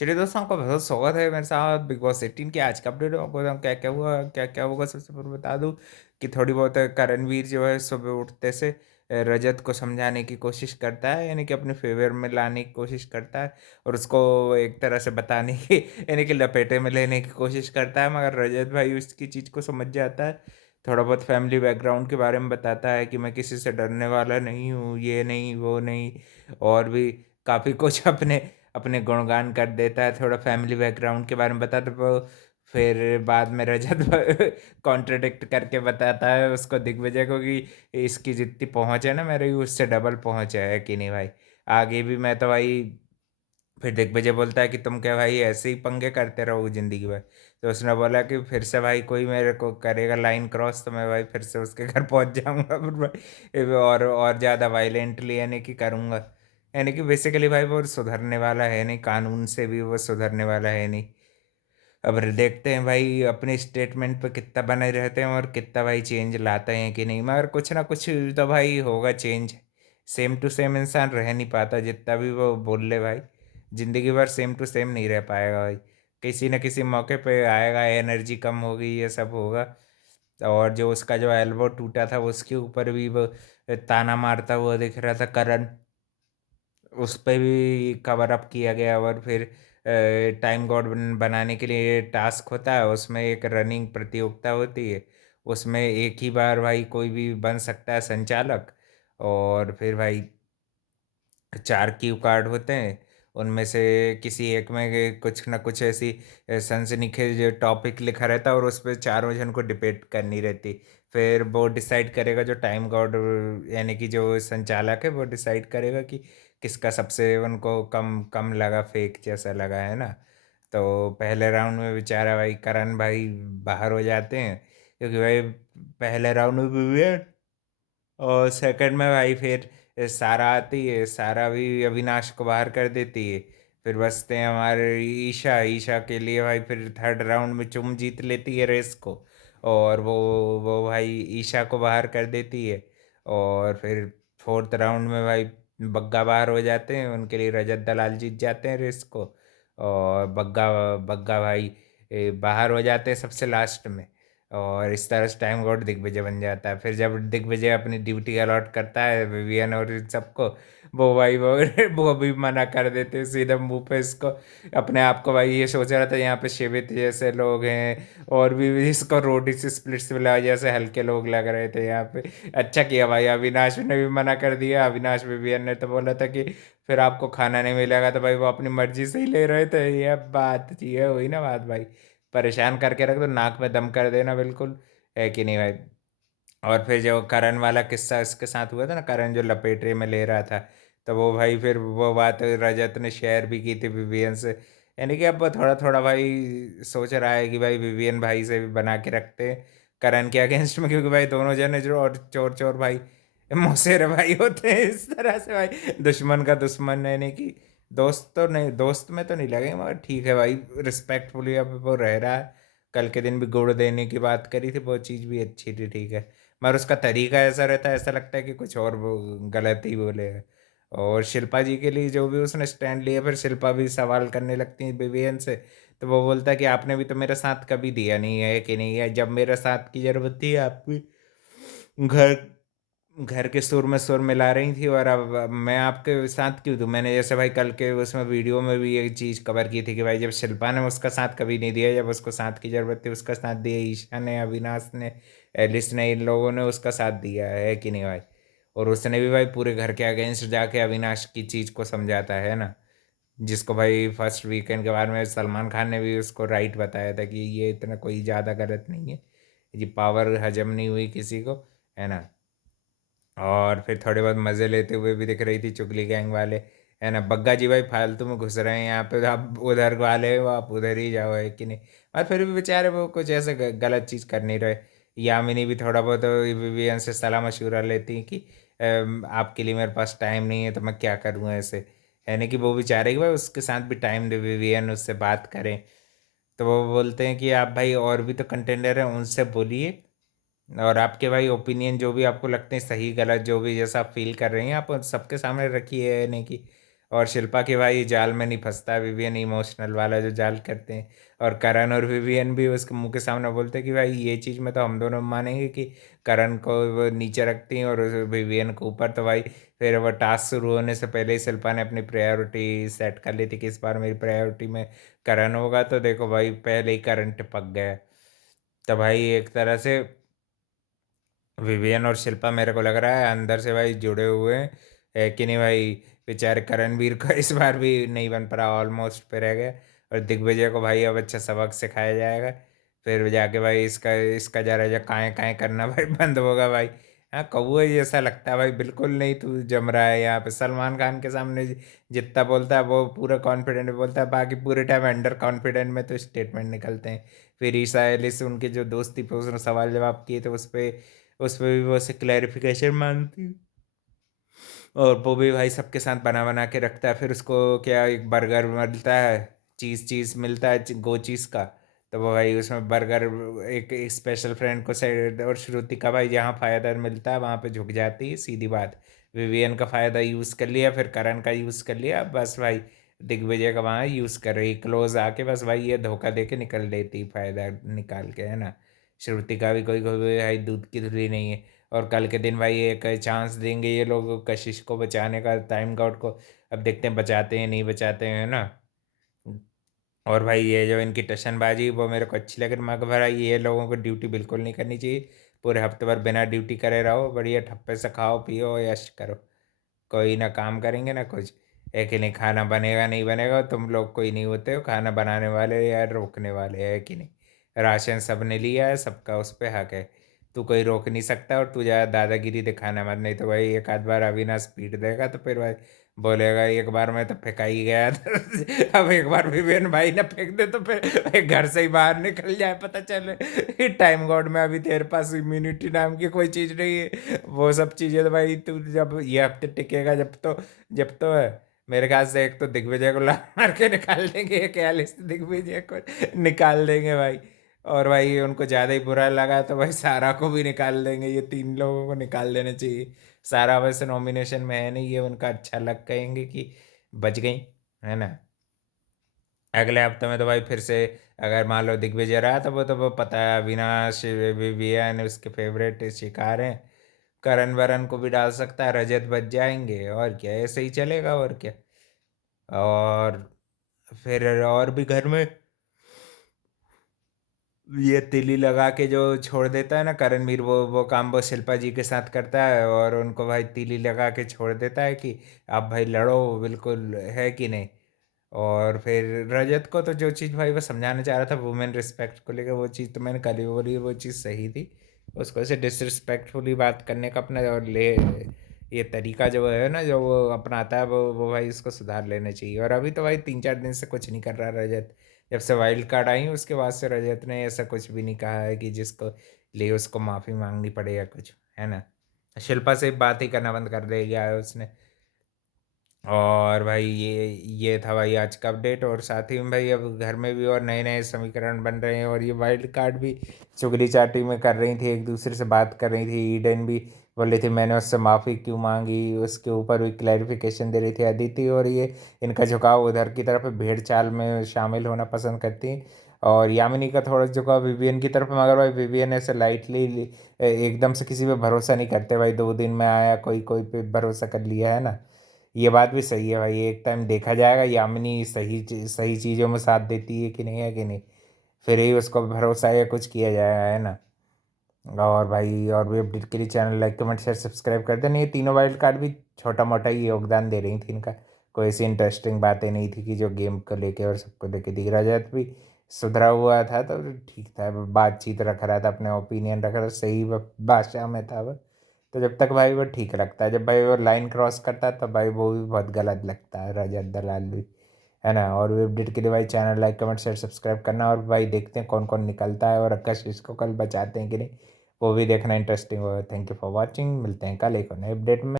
चलिए दोस्तों, आपका बहुत स्वागत है मेरे साथ बिग बॉस 18 की आज का अपडेट। आपको बताऊँ क्या क्या हुआ, क्या क्या होगा। सबसे पहले बता दूं कि थोड़ी बहुत करणवीर जो है सुबह उठते से रजत को समझाने की कोशिश करता है, यानी कि अपने फेवर में लाने की कोशिश करता है और उसको एक तरह से बताने की यानी कि लपेटे में लेने की कोशिश करता है। मगर रजत भाई उसकी चीज़ को समझ जाता है। थोड़ा बहुत फैमिली बैकग्राउंड के बारे में बताता है कि मैं किसी से डरने वाला नहीं हूँ, ये नहीं वो नहीं, और भी काफ़ी कुछ अपने अपने गुणगान कर देता है। थोड़ा फैमिली बैकग्राउंड के बारे में बताता है, वो फिर बाद में रजत कॉन्ट्रडिक्ट करके बताता है उसको, दिग्विजय को, कि इसकी जितनी पहुंच है ना मेरी, उससे डबल पहुंच है कि नहीं भाई। आगे भी मैं तो भाई। फिर दिग्विजय बोलता है कि तुम क्या भाई ऐसे ही पंगे करते रहोगे जिंदगी भर। तो उसने बोला कि फिर से भाई कोई मेरे को करेगा लाइन क्रॉस तो मैं भाई फिर से उसके घर पहुंच जाऊंगा, फिर भाई और ज़्यादा वायलेंटली यानी कि करूंगा। यानी कि बेसिकली भाई वो सुधरने वाला है नहीं, कानून से भी वो सुधरने वाला है नहीं। अब देखते हैं भाई अपने स्टेटमेंट पे कितना बने रहते हैं और कितना भाई चेंज लाते हैं कि नहीं, मगर कुछ ना कुछ तो भाई होगा चेंज। सेम टू सेम इंसान रह नहीं पाता, जितना भी वो बोल ले भाई। जिंदगी भर सेम टू सेम नहीं रह पाएगा भाई। किसी न किसी मौके पे आएगा, एनर्जी कम होगी, ये सब होगा। और जो उसका जो एल्बो टूटा था उसके ऊपर भी वो ताना मारता हुआ दिख रहा था करण। उस पे भी कवर अप किया गया। और फिर टाइम गॉड बनाने के लिए टास्क होता है, उसमें एक रनिंग प्रतियोगिता होती है। उसमें एक ही बार भाई कोई भी बन सकता है संचालक। और फिर भाई 4 क्यू कार्ड होते हैं, उनमें से किसी एक में कुछ ना कुछ ऐसी सनसनीखेज टॉपिक लिखा रहता है और उस पर चारों जन को डिबेट करनी रहती। फिर वो डिसाइड करेगा, जो टाइम गॉड यानी कि जो संचालक है वो डिसाइड करेगा कि किसका सबसे उनको कम कम लगा, फेक जैसा लगा, है ना। तो पहले राउंड में बेचारा भाई करण भाई बाहर हो जाते हैं, क्योंकि भाई पहले राउंड में भी और सेकंड में भाई फिर सारा आती है, सारा भी अविनाश को बाहर कर देती है। फिर बचते हैं हमारे ईशा। ईशा के लिए भाई फिर थर्ड राउंड में चुम जीत लेती है रेस को। और वो भाई ईशा को बाहर कर देती है। और फिर फोर्थ राउंड में भाई बग्गा बाहर हो जाते हैं, उनके लिए रजत दलाल जीत जाते हैं रेस को। और बग्गा बग्गा भाई बाहर हो जाते हैं सबसे लास्ट में। और इस तरह से टाइम गॉड दिग्विजय बन जाता है। फिर जब दिग्विजय अपनी ड्यूटी अलॉट करता है विवियन और इन सबको, वो भाई वो भी मना कर देते हैं सीधे मुंह पे इसको। अपने आप को भाई ये सोच रहा था यहाँ पे शिवित जैसे लोग हैं, और भी इसको रोटी से स्प्लिट्स मिला जैसे हल्के लोग लग रहे थे यहाँ पे। अच्छा किया भाई, अविनाश ने भी मना कर दिया। अविनाश विवियन ने तो बोला था कि फिर आपको खाना नहीं मिलेगा, तो भाई वो अपनी मर्जी से ही ले रहे थे। ये बात ये हुई ना बात भाई। परेशान करके रख दो, नाक में दम कर देना बिल्कुल, है कि नहीं भाई। और फिर जो करण वाला किस्सा इसके साथ हुआ था ना, करण जो लपेटरे में ले रहा था, तो वो भाई फिर वो बात रजत ने शेयर भी की थी विवियन से। यानी कि अब वो थोड़ा थोड़ा भाई सोच रहा है कि भाई विवियन भाई से भी बना के रखते हैं करण के अगेंस्ट में, क्योंकि भाई दोनों जने जो और चोर चोर भाई मौसेरे भाई होते हैं इस तरह से भाई। दुश्मन का दुश्मन, यानी कि दोस्त तो नहीं, दोस्त में तो नहीं लगे, मगर ठीक है भाई, रिस्पेक्टफुली अब वो रह रहा है। कल के दिन भी गुड़ देने की बात करी थी, वो चीज़ भी अच्छी थी, ठीक है। मगर उसका तरीका ऐसा रहता है, ऐसा लगता है कि कुछ और वो गलत ही बोले है। और शिल्पा जी के लिए जो भी उसने स्टैंड लिया, फिर शिल्पा भी सवाल करने लगती है विवियन से। तो वो बोलता है कि आपने भी तो मेरा साथ कभी दिया नहीं है कि नहीं है, जब मेरे साथ की जरूरत थी आप भी घर घर के सुर में सुर मिला रही थी, और अब मैं आपके साथ क्यों दूँ। मैंने जैसे भाई कल के उसमें वीडियो में भी ये चीज़ कवर की थी कि भाई जब शिल्पा ने उसका साथ कभी नहीं दिया, जब उसको साथ की ज़रूरत थी उसका साथ दिया ईशा ने, अविनाश ने, एलिस ने, इन लोगों ने उसका साथ दिया है कि नहीं भाई। और उसने भी भाई पूरे घर के अगेंस्ट जाके अविनाश की चीज़ को समझाता है ना, जिसको भाई फर्स्ट वीकेंड के बाद में सलमान खान ने भी उसको राइट बताया था कि ये इतना कोई ज़्यादा गलत नहीं है, ये पावर हजम नहीं हुई किसी को, है ना। और फिर थोड़े बहुत मज़े लेते हुए भी दिख रही थी चुगली गैंग वाले, है ना। बग्गा जी भाई फालतू में घुस रहे हैं यहाँ पे, आप उधर वाले हो आप उधर ही जाओ, है कि नहीं। और फिर भी बेचारे वो कुछ ऐसे गलत चीज़ कर नहीं रहे। यामिनी भी थोड़ा बहुत विवियन से सलाह मशवरा लेती हैं कि आपके लिए मेरे पास टाइम नहीं है तो मैं क्या करूँ ऐसे, है ना। कि वो बेचारे कि भाई उसके साथ भी टाइम दे, विवियन उससे बात करें। तो वो बोलते हैं कि आप भाई और भी तो कंटेंडर हैं, उनसे बोलिए, और आपके भाई ओपिनियन जो भी आपको लगते हैं सही गलत, जो भी जैसा आप फील कर रही हैं आप उन सबके सामने रखिए, है नहीं कि। और शिल्पा के भाई जाल में नहीं फंसता विवियन, इमोशनल वाला जो जाल करते हैं। और करण और विवियन भी उसके मुंह के सामने बोलते हैं कि भाई ये चीज़ में तो हम दोनों मानेंगे कि करण को वो नीचे रखती हैं और विवियन को ऊपर। तो भाई फिर वो टास्क शुरू होने से पहले ही शिल्पा ने अपनी प्रायोरिटी सेट कर ली थी कि इस बार मेरी प्रायोरिटी में करण होगा। तो देखो भाई पहले ही करण टपक गया। तो भाई एक तरह से विवियन और शिल्पा मेरे को लग रहा है अंदर से भाई जुड़े हुए हैं, है कि नहीं भाई। बेचारे करणवीर को इस बार भी नहीं बन पा, ऑलमोस्ट पे रह गया। और दिग्विजय को भाई अब अच्छा सबक सिखाया जाएगा। फिर जाके भाई इसका इसका जरा जा काएँ काएँ करना भाई बंद होगा भाई। हाँ कौआ जैसा लगता है भाई, बिल्कुल नहीं तू जम रहा है यहाँ पे। सलमान खान के सामने जितना बोलता है वो पूरा कॉन्फिडेंट बोलता है, बाकी पूरे टाइम अंडर कॉन्फिडेंट में तो स्टेटमेंट निकलते हैं। फिर ईसा एलिस उनके जो दोस्ती पे उसने सवाल जवाब किए थे उस पे भी वो से क्लैरिफिकेशन मांगती। और वो भी भाई सबके साथ बना बना के रखता है। फिर उसको क्या एक बर्गर मिलता है, चीज़ चीज़ मिलता है गो चीज़ का। तो वो भाई उसमें बर्गर एक स्पेशल फ्रेंड को साइड, और श्रुति का भाई जहाँ फ़ायदा मिलता है वहाँ पे झुक जाती है, सीधी बात। विवियन का फ़ायदा यूज़ कर लिया, फिर करण का यूज़ कर लिया, बस भाई दिग्विजय का वहाँ यूज़ कर रही क्लोज आके, बस भाई ये धोखा दे के निकल देती फ़ायदा निकाल के, है ना। श्रुति का भी कोई कोई भाई दूध की धुली नहीं है। और कल के दिन भाई एक चांस देंगे ये लोग कशिश को बचाने का, टाइम गॉड को। अब देखते हैं बचाते हैं नहीं बचाते हैं, ना। और भाई ये जो इनकी टशनबाजी वो मेरे को अच्छी लगी, मगर भाई ये लोगों को ड्यूटी बिल्कुल नहीं करनी चाहिए। पूरे हफ्ते भर बिना ड्यूटी करे रहो, बढ़िया ठप्पे से खाओ पियो यश करो। कोई ना काम करेंगे ना कुछ। एक ही नहीं, खाना बनेगा नहीं बनेगा, तुम लोग कोई नहीं होते हो खाना बनाने वाले या रोकने वाले, है कि नहीं। राशन सबने लिया है, सबका उस पर हक है। तू कोई रोक नहीं सकता, और तू ज़्यादा दादागिरी दिखाना मत, नहीं तो भाई एक आध बार अविनाश पीट देगा तो फिर भाई बोलेगा एक बार मैं तो फेंका ही गया था। अब एक बार विवेन भाई ना फेंक दे तो फिर घर से ही बाहर निकल जाए, पता चले टाइम गॉड में अभी तेरे पास इम्यूनिटी नाम की कोई चीज़ नहीं है। वो सब चीज़ें तो भाई तू जब ये हफ्ते टिकेगा जब तो है। मेरे ख्याल से एक तो दिग्विजय को ला मार के निकाल देंगे, एक एलिस दिग्विजय को निकाल देंगे भाई। और भाई उनको ज़्यादा ही बुरा लगा तो भाई सारा को भी निकाल देंगे, ये तीन लोगों को निकाल देना चाहिए। सारा वैसे नॉमिनेशन में है नहीं, ये उनका अच्छा लग कहेंगे कि बच गई, है ना। अगले हफ्ते में तो भाई फिर से अगर मान लो दिग्विजय रहा तो वो पता है अविनाश विवियन उसके फेवरेट शिकार हैं। करण वरण को भी डाल सकता है, रजत बच जाएंगे, और क्या ऐसे ही चलेगा, और क्या। और फिर और भी घर में ये तिली लगा के जो छोड़ देता है ना करणवीर, वो काम वो शिल्पा जी के साथ करता है, और उनको भाई तिली लगा के छोड़ देता है कि आप भाई लड़ो बिल्कुल, है कि नहीं। और फिर रजत को तो जो चीज़ भाई वो समझाना चाह रहा था वुमेन रिस्पेक्ट को लेकर, वो चीज़ तो मैंने कल ही बोली, वो चीज़ सही थी। उसको ऐसे डिसरिस्पेक्टफुली बात करने का अपना और ले ये तरीका जो है ना जो वो अपनाता है, वो भाई उसको सुधार लेना चाहिए। और अभी तो भाई 3-4 दिन से कुछ नहीं कर रहा रजत। जब से वाइल्ड कार्ड आई उसके बाद से रजत ने ऐसा कुछ भी नहीं कहा है कि जिसको लिए उसको माफ़ी मांगनी पड़े या कुछ, है ना। शिल्पा से बात ही करना बंद कर दिया है उसने। और भाई ये था भाई आज का अपडेट। और साथ ही में भाई अब घर में भी और नए नए समीकरण बन रहे हैं, और ये वाइल्ड कार्ड भी चुगली चाटी में कर रही थी, एक दूसरे से बात कर रही थी। ईडन भी बोल रही थी मैंने उससे माफ़ी क्यों मांगी, उसके ऊपर भी क्लैरिफिकेशन दे रही थी अदिति। और ये इनका झुकाव उधर की तरफ भेड़ चाल में शामिल होना पसंद करती हैं। और यामिनी का थोड़ा झुकाव विवियन की तरफ, मगर भाई विवियन ऐसे लाइटली एकदम से किसी पे भरोसा नहीं करते भाई। 2 दिन में आया कोई कोई पे भरोसा कर लिया, है ना। ये बात भी सही है भाई, एक टाइम देखा जाएगा यामिनी सही चीज़ों में साथ देती है कि नहीं, है कि नहीं। फिर ही उसको भरोसा या कुछ किया जाएगा, है ना। और भाई और भी अपडेट के लिए channel like comment share subscribe कर देना। ये तीनों वाइल्ड कार्ड भी छोटा मोटा ही योगदान दे रही थी, इनका कोई ऐसी इंटरेस्टिंग बातें नहीं थी कि जो गेम को लेके और सबको लेके दिख रहा जाए भी सुधरा हुआ था तो ठीक था। बातचीत रख रहा था, अपने ओपिनियन रख रहा था, सही भाषा में था वो। तो जब तक भाई वो ठीक लगता है, जब भाई वो लाइन क्रॉस करता है तब भाई वो भी बहुत गलत लगता है, रजत दलाल भी, है ना। और भी अपडेट के लिए भाई channel like comment share subscribe करना। और भाई देखते हैं कौन कौन निकलता है और आकाश इसको कल बचाते हैं कि नहीं, वो भी देखना इंटरेस्टिंग होगा। थैंक यू फॉर वॉचिंग, मिलते हैं कल एक और नए अपडेट में।